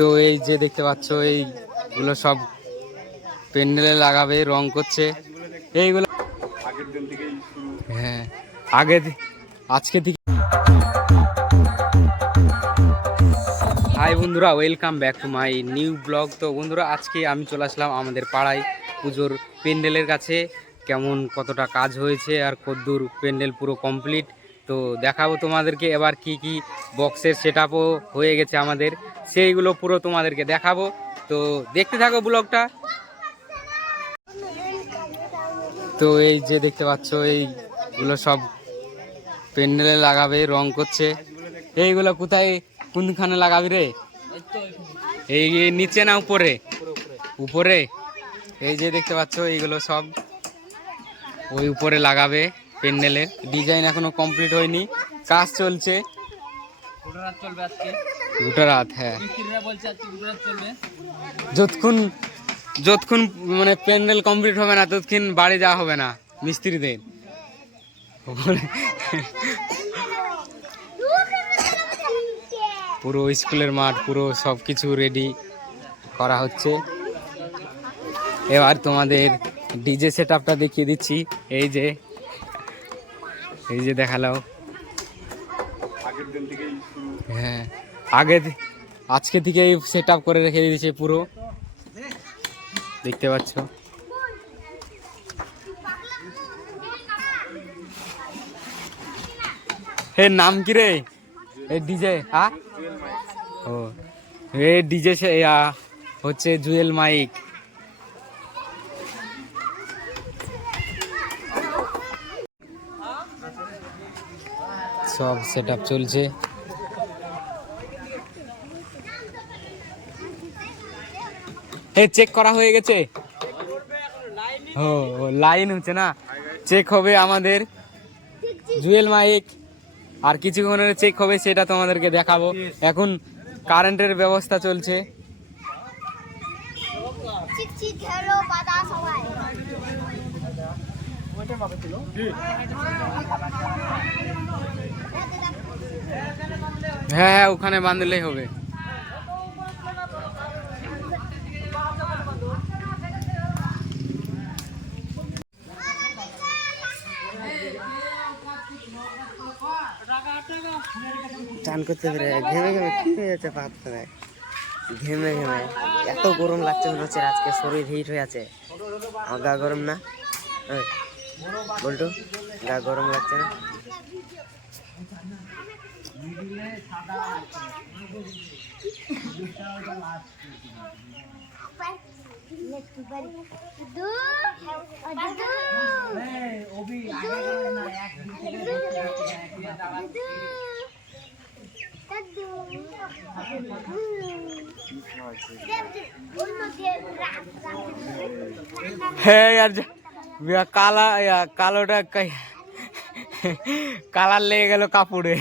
তো এই যে দেখতে পাচ্ছ, এইগুলো সব প্যান্ডেলে লাগাবে, রং করছে। এইগুলো হ্যাঁ আগে আজকে থেকে হাই বন্ধুরা welcome back to my new blog তো বন্ধুরা, আজকে আমি চলে আসলাম আমাদের পাড়ায় পুজোর প্যান্ডেলের কাছে। কেমন, কতটা কাজ হয়েছে আর কদ্দূর প্যান্ডেল পুরো কমপ্লিট তো দেখাবো তোমাদেরকে এবার কি কি বক্সের সেট হয়ে গেছে আমাদের। সেইগুলো পুরো তোমাদেরকে দেখাবো। তো দেখতে থাকো ব্লগটা। তো এই যে দেখতে পাচ্ছ, এইগুলো সব প্যান্ডেলে লাগাবে, রং করছে। এইগুলো কোথায়, কোনখানে লাগাবি রে? এই নিচে না উপরে? উপরে। এই যে দেখতে পাচ্ছ, এইগুলো সব ওই উপরে লাগাবে। প্যান্ডেলের ডিজাইন এখনও কমপ্লিট হয়নি। কাজ চলছে। গোটা রাত হ্যাঁ। যতক্ষণ যতক্ষণ মানে প্যান্ডেল কমপ্লিট হবে না, ততক্ষণ বাড়ি যাওয়া হবে না মিস্ত্রিদের। পুরো স্কুলের মাঠ, পুরো সব কিছু রেডি করা হচ্ছে। এবার তোমাদের ডিজে সেট দেখিয়ে দিচ্ছি। এই যে এই যে দেখালাও। হ্যাঁ আগে আজকে থেকেই সেট আপ করে রেখে দিয়েছে পুরো। দেখতে পাচ্ছ? হে নাম কি রে? এই ডিজে হ্যাঁ? ও এ ডিজে হচ্ছে জুয়েল মাইক। সব সেট চলছে। এ চেক করা হয়ে গেছে। ও, লাইন হচ্ছে না। চেক হবে আমাদের জুয়েল মাইক। আর কিছুক্ষণের চেক হবে সেটা তোমাদেরকে দেখাবো। এখন কারেন্টের ব্যবস্থা চলছে। হ্যাঁ হ্যাঁ ওখানে বাঁধলেই হবে। চান করতে পেরে ঘেমে ঘেমে কি হয়ে যাচ্ছে পাহাড় দেখ ঘেমে ঘেমে। এত গরম লাগছে মনে হচ্ছে আজকে শরীর হিট হয়ে আছে। আমার গা গরম না? এই, বল্টু গা গরম লাগছে না? হ্যাঁ, হ্যাঁ আর কালা ইয়া কালোটা কাই- কালার লেগে গেল কাপড়ে